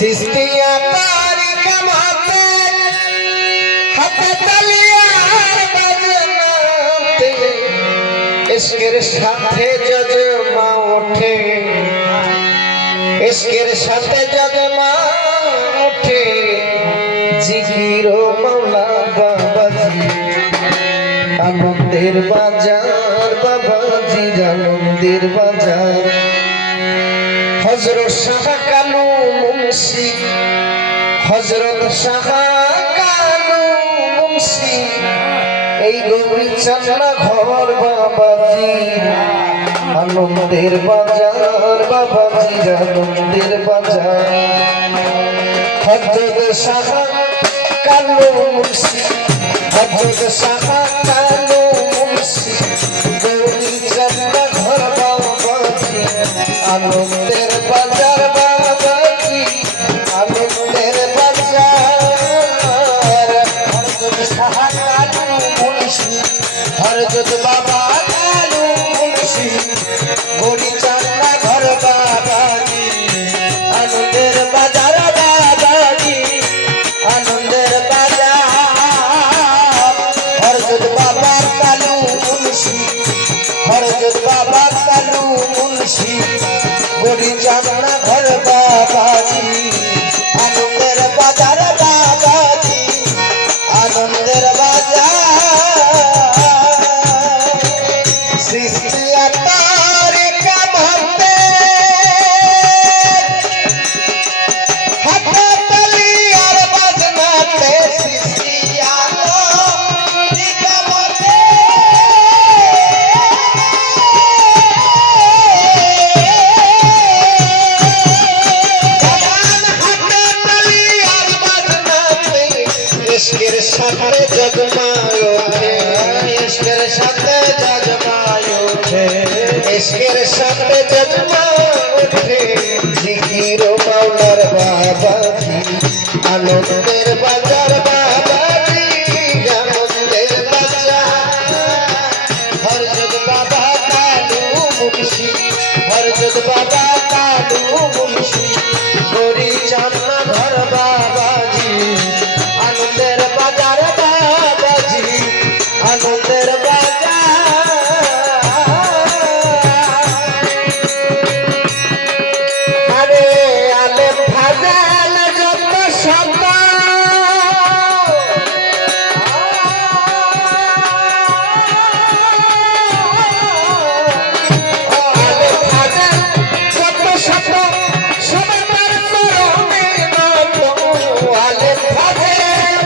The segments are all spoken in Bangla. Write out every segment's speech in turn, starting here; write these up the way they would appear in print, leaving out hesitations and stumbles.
सिस्तिया तारीख माते हाथे तलियार बजनाते इश्केर साथे जजमा उठे इश्केर साथे जजमा उठे जिकिरो मौला बाबाजी आनंदेर बाजार बाबाजी आनंदेर बाजार हजरत शाह कालू मुंशी हजरत शाह कालू मुंशी এই গভীর চান্না ঘর বাবাজি আনন্দের বাজার বাবাজি আনন্দের বাজার হজরত শাহ কালু মুন্সি হজরত শাহ কালু মুন্সি গভীর চান্না ঘর বাবাজি আনন্দের বাজার বাবাজি আনন্দের বাজার হজরত শাহ কালু মুন্সি হজরত বাবা কালু মুন্সি গভীর চান্না ঘর বাবাজি আনন্দের বাজার বাবাজি আনন্দের বাজার হযরত বাবা কালু মুন্সি হযরত বাবা কালু মুন্সি গড়ি জামনা ঘর বাবাজি আনন্দের বাজার বাবাজি আনন্দের বাজার সৃষ্টিয়া তারিখ মাতে হাতে তলিয়ার বাজনাতে সৃষ্টিয়া তারিখ মাতে इश्केर साथे जजमायो छे इश्केर साथे जजमायो छे इश्केर साथे जजमायो छे जिकिरो मौलार बाबाजी आनंदेर बाजार बाबाजी आनंदेर बाजार हरजत बाबा कालू मुंशी हरजत बाबा कालू मुंशी गोरी जामना घर बाबाजी आनंदेर बाजार बाबाजी आनंदेर बाजार अरे आले फाजाल जत शब्द आले फाजाल जत शब्द सबार करमे নত आले फाजाल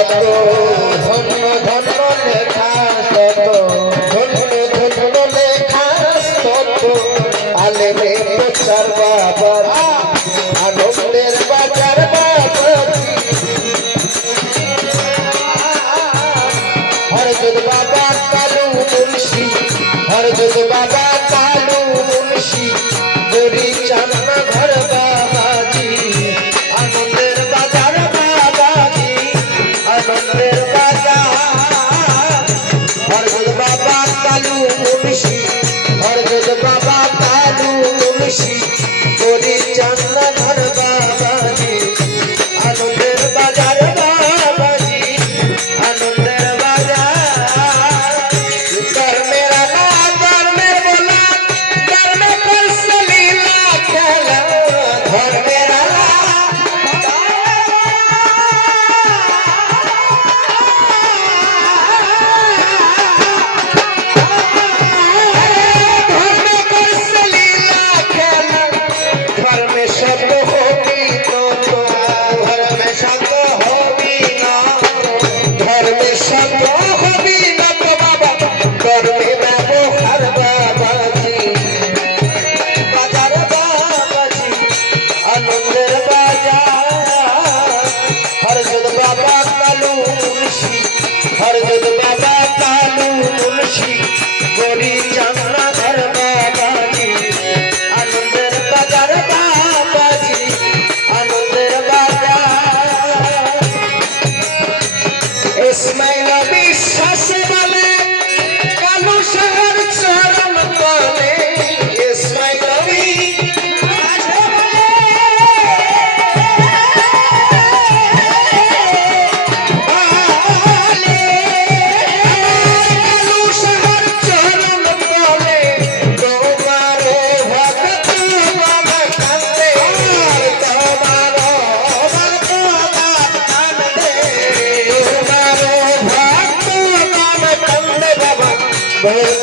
ধন্য ধন্য লেখা তত ধন্য ধন্য লেখা তত আলেমে প্রচার বাবার আনন্দের বাজার বাবাজি হযরত বাবা কালু মুন্সি হযরত বাবা কালু মুন্সি গড়ি জামনা ঘর বাবাজি আনন্দের বাজার বাবাজি আনন্দের বাজার হযরত বাবা কালু মুন্সি হযরত বাবা কালু মুন্সি গড়ি জামনা ঘর বাবাজি আনন্দের বাজার বাবাজি আনন্দের বাজার ধর্মের আলা ধর্মের বোলা ধর্মে করছে লীলা খেলা ধর্মের আলা ধর্মে করছে লীলা খেলা ধর্মে শব্দ হবি নত ধর্মে শব্দ হবি না ধর্মে শব্দ হবি নত বাবা ধর্মে ব্যবহার বাবাজি বাজার বাবাজি আনন্দের বাজার হযরত বাবা কালু মুন্সি হযরত বাবা কালু মুন্সি গড়ি জামনা ঘর বাবাজি আনন্দ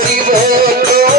জীবন